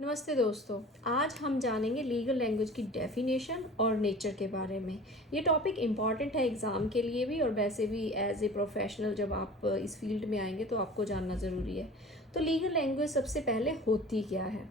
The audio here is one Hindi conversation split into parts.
नमस्ते दोस्तों। आज हम जानेंगे लीगल लैंग्वेज की डेफिनेशन और नेचर के बारे में। ये टॉपिक इम्पॉर्टेंट है एग्ज़ाम के लिए भी और वैसे भी एज ए प्रोफेशनल जब आप इस फील्ड में आएंगे तो आपको जानना ज़रूरी है। तो लीगल लैंग्वेज सबसे पहले होती क्या है?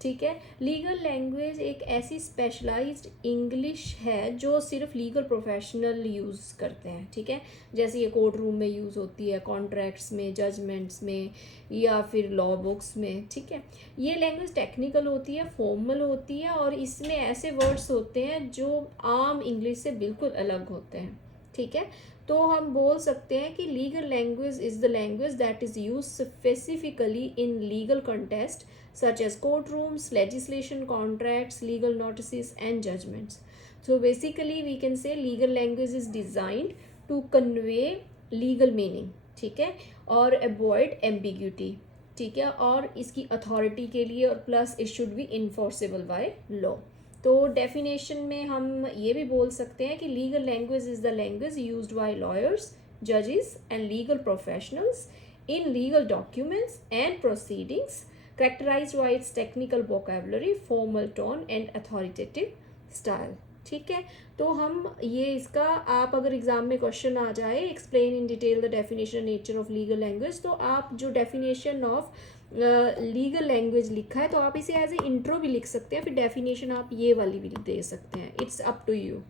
ठीक है, लीगल लैंग्वेज एक ऐसी स्पेशलाइज्ड इंग्लिश है जो सिर्फ लीगल प्रोफेशनल यूज़ करते हैं। ठीक है, जैसे ये कोर्ट रूम में यूज़ होती है, कॉन्ट्रैक्ट्स में, जजमेंट्स में या फिर लॉ बुक्स में। ठीक है, ये लैंग्वेज टेक्निकल होती है, फॉर्मल होती है और इसमें ऐसे वर्ड्स होते हैं जो आम इंग्लिश से बिल्कुल अलग होते हैं। ठीक है, तो हम बोल सकते हैं कि legal language is the language that is use specifically in legal contest such as courtrooms, legislation, contracts, legal notices, and judgments. So basically, we can say legal language is designed to convey legal meaning. ठीक है, और avoid ambiguity. ठीक है, और इसकी अथॉरिटी के लिए और plus it should be enforceable by law. तो डेफिनेशन में हम ये भी बोल सकते हैं कि legal language is the language used by lawyers, जजेस and legal professionals in legal documents and proceedings, characterized by its technical vocabulary, formal tone and authoritative style. ठीक है, तो हम ये इसका आप अगर एग्जाम में क्वेश्चन आ जाए explain in detail the definition nature of legal language, तो आप जो डेफिनेशन ऑफ लीगल लैंग्वेज लिखा है तो आप इसे एज ए इंट्रो भी लिख सकते हैं, फिर डेफिनेशन आप ये वाली भी दे सकते हैं। It's up to you.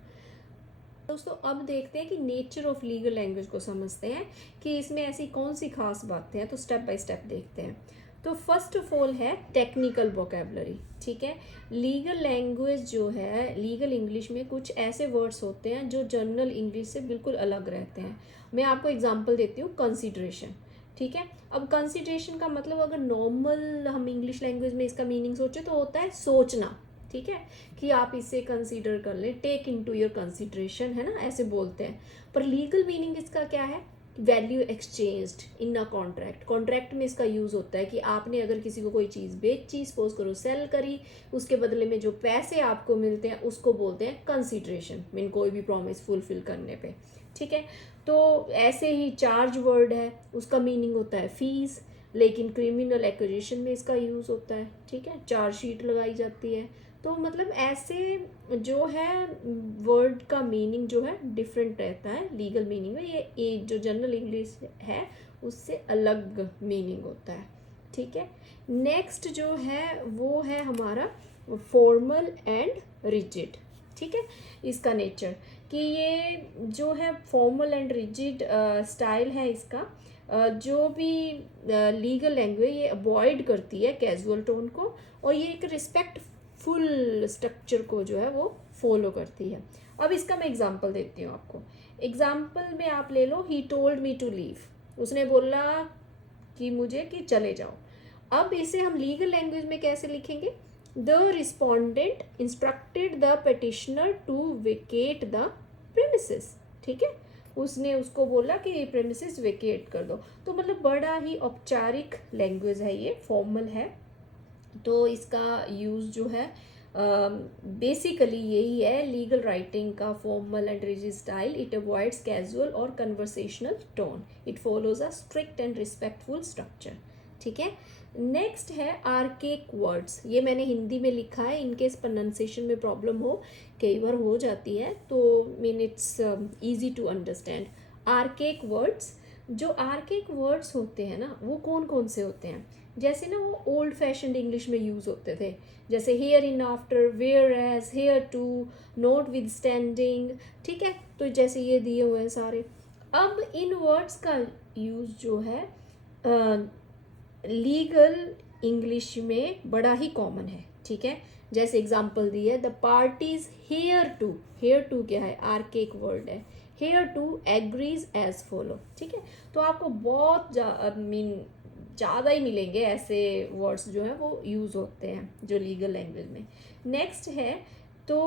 दोस्तों अब देखते हैं कि नेचर ऑफ लीगल लैंग्वेज को समझते हैं कि इसमें ऐसी कौन सी खास बातें हैं। तो स्टेप बाय स्टेप देखते हैं। तो फर्स्ट ऑफ ऑल है टेक्निकल वोकेबलरी। ठीक है, लीगल लैंग्वेज जो है, लीगल इंग्लिश में कुछ ऐसे वर्ड्स होते हैं जो जनरल इंग्लिश से बिल्कुल अलग रहते हैं। मैं आपको एग्जांपल देती हूँ, कंसिडरेशन। ठीक है, अब कंसिडरेशन का मतलब अगर नॉर्मल हम इंग्लिश लैंग्वेज में इसका मीनिंग सोचे तो होता है सोचना। ठीक है, कि आप इसे कंसीडर कर लें, टेक इनटू योर कंसिडरेशन, है ना, ऐसे बोलते हैं। पर लीगल मीनिंग इसका क्या है? Value exchanged in a contract. Contract में इसका यूज़ होता है कि आपने अगर किसी को कोई चीज़ बेची, सपोज करो सेल करी, उसके बदले में जो पैसे आपको मिलते हैं उसको बोलते हैं कंसिडरेशन, मीन कोई भी प्रॉमिस फुलफिल करने पे। ठीक है, तो ऐसे ही चार्ज वर्ड है, उसका मीनिंग होता है फीस, लेकिन क्रिमिनल एक्विजिशन में इसका यूज़ होता है। ठीक है, चार्जशीट लगाई जाती है। तो मतलब ऐसे जो है वर्ड का मीनिंग जो है डिफरेंट रहता है लीगल मीनिंग में। ये जो जनरल इंग्लिश है उससे अलग मीनिंग होता है। ठीक है, नेक्स्ट जो है वो है हमारा फॉर्मल एंड रिजिड। ठीक है, इसका नेचर कि ये जो है फॉर्मल एंड रिजिड स्टाइल है इसका, जो भी लीगल लैंग्वेज ये अवॉइड करती है कैजुअल टोन को, और ये एक रिस्पेक्ट फुल स्ट्रक्चर को जो है वो फॉलो करती है। अब इसका मैं एग्जांपल देती हूँ आपको। एग्जांपल में आप ले लो, he told me to leave. उसने बोला कि मुझे कि चले जाओ। अब इसे हम लीगल लैंग्वेज में कैसे लिखेंगे? The respondent instructed the petitioner to vacate the premises. ठीक है, उसने उसको बोला कि प्रेमिसेस वेकेट कर दो। तो मतलब बड़ा ही औपचारिक लैंग्वेज है, ये फॉर्मल है। तो इसका यूज़ जो है बेसिकली यही है लीगल राइटिंग का formal and rigid style. It avoids casual और conversational tone. It follows a strict and respectful structure. ठीक है, नेक्स्ट है आर्केक वर्ड्स। ये मैंने हिंदी में लिखा है, इनकेस प्रोनाउंसिएशन में प्रॉब्लम हो, कई बार हो जाती है, तो mean it's easy to understand. Archaic words, जो आर्केक वर्ड्स होते हैं ना वो कौन कौन से होते हैं? जैसे ना वो ओल्ड फैशन इंग्लिश में यूज़ होते थे, जैसे hereinafter, whereas, hereto, notwithstanding. ठीक है, तो जैसे ये दिए हुए हैं सारे। अब इन वर्ड्स का यूज़ जो है लीगल इंग्लिश में बड़ा ही कॉमन है। ठीक है, जैसे एग्जांपल दी है, the parties hereto. Hereto क्या है? आर्केक वर्ड है। Hereto agrees as follow. ठीक है, तो आपको बहुत ज़्यादा ही मिलेंगे ऐसे वर्ड्स जो हैं वो यूज़ होते हैं जो लीगल लैंग्वेज में। नेक्स्ट है तो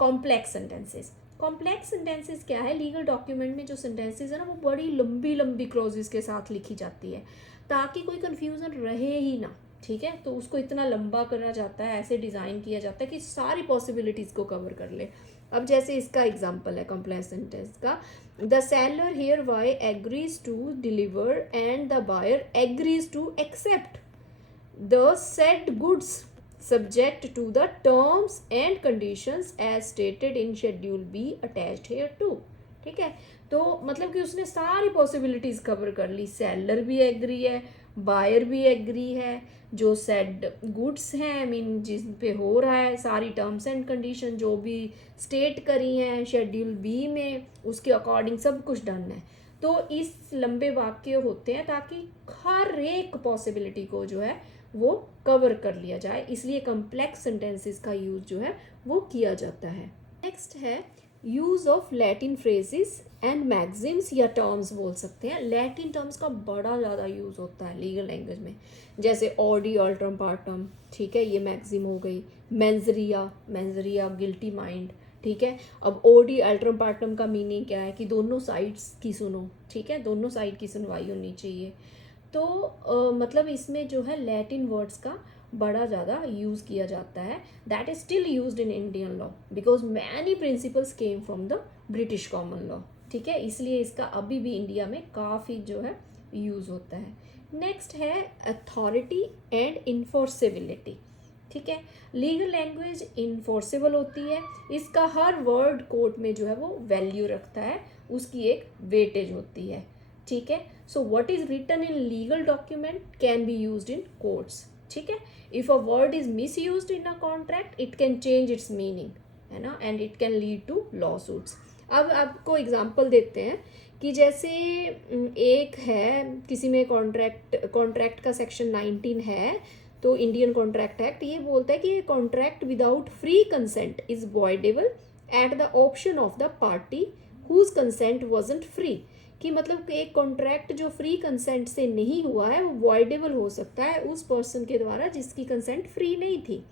कॉम्प्लेक्स सेंटेंसेस। कॉम्प्लेक्स सेंटेंसेस क्या है? लीगल डॉक्यूमेंट में जो सेंटेंसेस है ना वो बड़ी लंबी लंबी क्लॉजेस के साथ लिखी जाती है ताकि कोई कन्फ्यूज़न रहे ही ना। ठीक है, तो उसको इतना लंबा करा जाता है, ऐसे डिज़ाइन किया जाता है कि सारी पॉसिबिलिटीज़ को कवर कर ले। अब जैसे इसका एग्जांपल है कॉम्प्लेक्स सेंटेंस का, the seller hereby agrees to deliver and the buyer agrees to accept the said goods subject to the terms and conditions as stated in schedule B attached here too. ठीक है, तो मतलब कि उसने सारी पॉसिबिलिटीज़ कवर कर ली, सेलर भी एग्री है, बायर भी एग्री है, जो सेड गुड्स हैं आई मीन जिन पे हो रहा है, सारी टर्म्स एंड कंडीशन जो भी स्टेट करी हैं शेड्यूल बी में उसके अकॉर्डिंग सब कुछ डन है। तो इस लंबे वाक्य होते हैं ताकि हर एक पॉसिबिलिटी को जो है वो कवर कर लिया जाए, इसलिए कम्प्लेक्स सेंटेंसेस का यूज़ जो है वो किया जाता है। नेक्स्ट है use of Latin phrases and maxims या टर्म्स बोल सकते हैं। लैटिन टर्म्स का बड़ा ज़्यादा यूज़ होता है लीगल लैंग्वेज में, जैसे ऑडी अल्ट्रम पार्टम, ठीक है, ये मैगजिम हो गई। मेंजरिया, मेंजरिया गिल्टी माइंड, ठीक है। अब ओडी अल्ट्रम पार्टम का मीनिंग क्या है कि दोनों साइड्स की सुनो, ठीक है, दोनों साइड की सुनवाई होनी चाहिए। तो मतलब इसमें जो है लैटिन वर्ड्स का बड़ा ज़्यादा यूज़ किया जाता है। That is still used in Indian law because many principles came from the British common law, ठीक है, इसलिए इसका अभी भी इंडिया में काफ़ी जो है यूज़ होता है। नेक्स्ट है अथॉरिटी एंड इन्फोर्सेबिलिटी, ठीक है। लीगल लैंग्वेज इन्फोर्सेबल होती है, इसका हर वर्ड कोर्ट में जो है वो वैल्यू रखता है, उसकी एक वेटेज होती है, ठीक है। So what is written in legal document can be used in courts, ठीक है। If a word is misused in a contract it can change its meaning, है ना, and it can lead to lawsuits. अब आपको एग्जांपल देते हैं कि जैसे एक है किसी में कॉन्ट्रैक्ट का सेक्शन 19 है, तो इंडियन कॉन्ट्रैक्ट एक्ट ये बोलता है कि contract without free consent is voidable at the option of the party whose consent wasn't free, कि मतलब कि एक कॉन्ट्रैक्ट जो फ्री कंसेंट से नहीं हुआ है वो वॉइडेबल हो सकता है उस पर्सन के द्वारा जिसकी कंसेंट फ्री नहीं थी।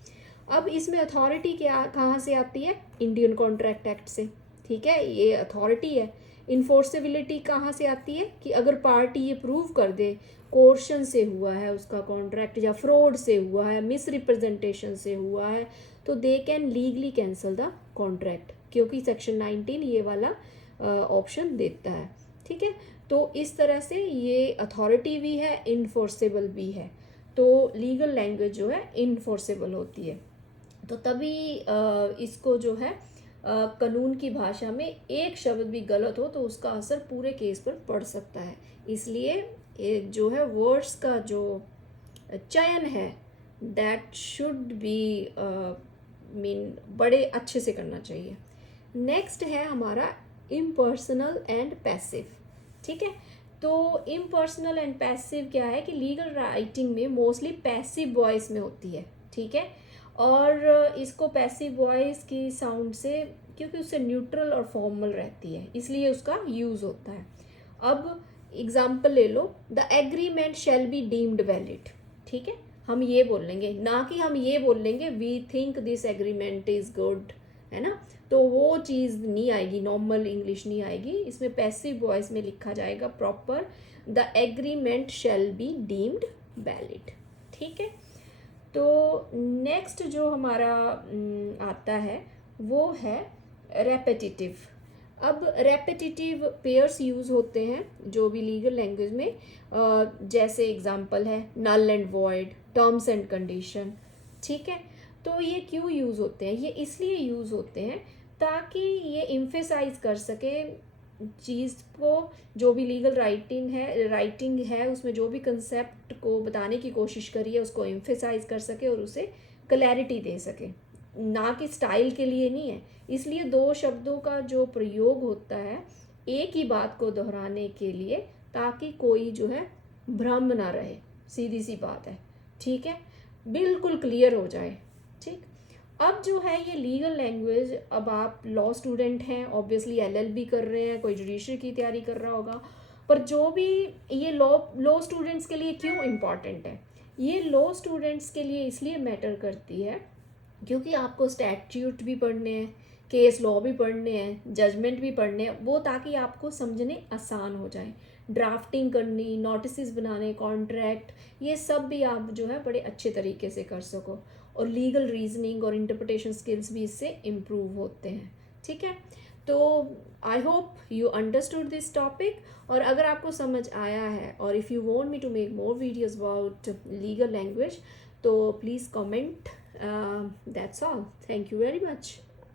अब इसमें अथॉरिटी क्या कहाँ से आती है? इंडियन कॉन्ट्रैक्ट एक्ट से, ठीक है, ये अथॉरिटी है। इन्फोर्सेबिलिटी कहाँ से आती है कि अगर पार्टी ये प्रूव कर दे कोर्शन से हुआ है उसका कॉन्ट्रैक्ट या फ्रॉड से हुआ है, मिस रिप्रेजेंटेशन से हुआ है, तो they can legally cancel the contract, क्योंकि सेक्शन 19 ये वाला ऑप्शन देता है, ठीक है। तो इस तरह से ये अथॉरिटी भी है, इन्फोर्सेबल भी है, तो लीगल लैंग्वेज जो है इन्फोर्सेबल होती है। तो तभी इसको जो है कानून की भाषा में एक शब्द भी गलत हो तो उसका असर पूरे केस पर पड़ सकता है, इसलिए जो है वर्ड्स का जो चयन है दैट शुड बी मीन बड़े अच्छे से करना चाहिए। नेक्स्ट है हमारा इम्पर्सनल एंड पैसिव, ठीक है। तो इम्पर्सनल एंड पैसिव क्या है कि लीगल राइटिंग में मोस्टली पैसिव वॉइस में होती है, ठीक है, और इसको पैसिव वॉइस की साउंड से, क्योंकि उससे न्यूट्रल और फॉर्मल रहती है इसलिए उसका यूज़ होता है। अब एग्जाम्पल ले लो, the agreement shall be deemed valid, ठीक है, हम ये बोल लेंगे, ना कि हम ये बोल लेंगे we think this agreement is good, है ना, तो वो चीज़ नहीं आएगी, नॉर्मल इंग्लिश नहीं आएगी, इसमें पैसिव वॉइस में लिखा जाएगा proper the agreement shall be deemed valid, ठीक है। तो नेक्स्ट जो हमारा आता है वो है रेपेटिटिव। अब रेपेटिटिव पेयर्स यूज़ होते हैं जो भी लीगल लैंग्वेज में, जैसे एग्जांपल है null and void, terms and condition, ठीक है। तो ये क्यों यूज़ होते हैं? ये इसलिए यूज़ होते हैं ताकि ये इम्फेसाइज कर सके चीज़ को, जो भी लीगल राइटिंग है उसमें जो भी कंसेप्ट को बताने की कोशिश करी है उसको इम्फेसाइज कर सके और उसे क्लैरिटी दे सके, ना कि स्टाइल के लिए नहीं है। इसलिए दो शब्दों का जो प्रयोग होता है एक ही बात को दोहराने के लिए, ताकि कोई जो है भ्रम ना रहे, सीधी सी बात है, ठीक है, बिल्कुल क्लियर हो जाए, ठीक। अब जो है ये लीगल लैंग्वेज, अब आप लॉ स्टूडेंट हैं, ऑब्वियसली एलएलबी कर रहे हैं, कोई जुडिशरी की तैयारी कर रहा होगा, पर जो भी ये लॉ स्टूडेंट्स के लिए क्यों इम्पॉर्टेंट है? ये लॉ स्टूडेंट्स के लिए इसलिए मैटर करती है क्योंकि आपको स्टैट्यूट भी पढ़ने हैं, केस लॉ भी पढ़ने हैं, जजमेंट भी पढ़ने हैं, वो ताकि आपको समझने आसान हो जाए। ड्राफ्टिंग करनी, नोटिस बनाने, कॉन्ट्रैक्ट, ये सब भी आप जो है बड़े अच्छे तरीके से कर सको, और लीगल रीजनिंग और इंटरप्रिटेशन स्किल्स भी इससे इम्प्रूव होते हैं, ठीक है। तो I hope you understood this topic, और अगर आपको समझ आया है और if you want me to make more videos about legal language तो please comment That's all. Thank you very much.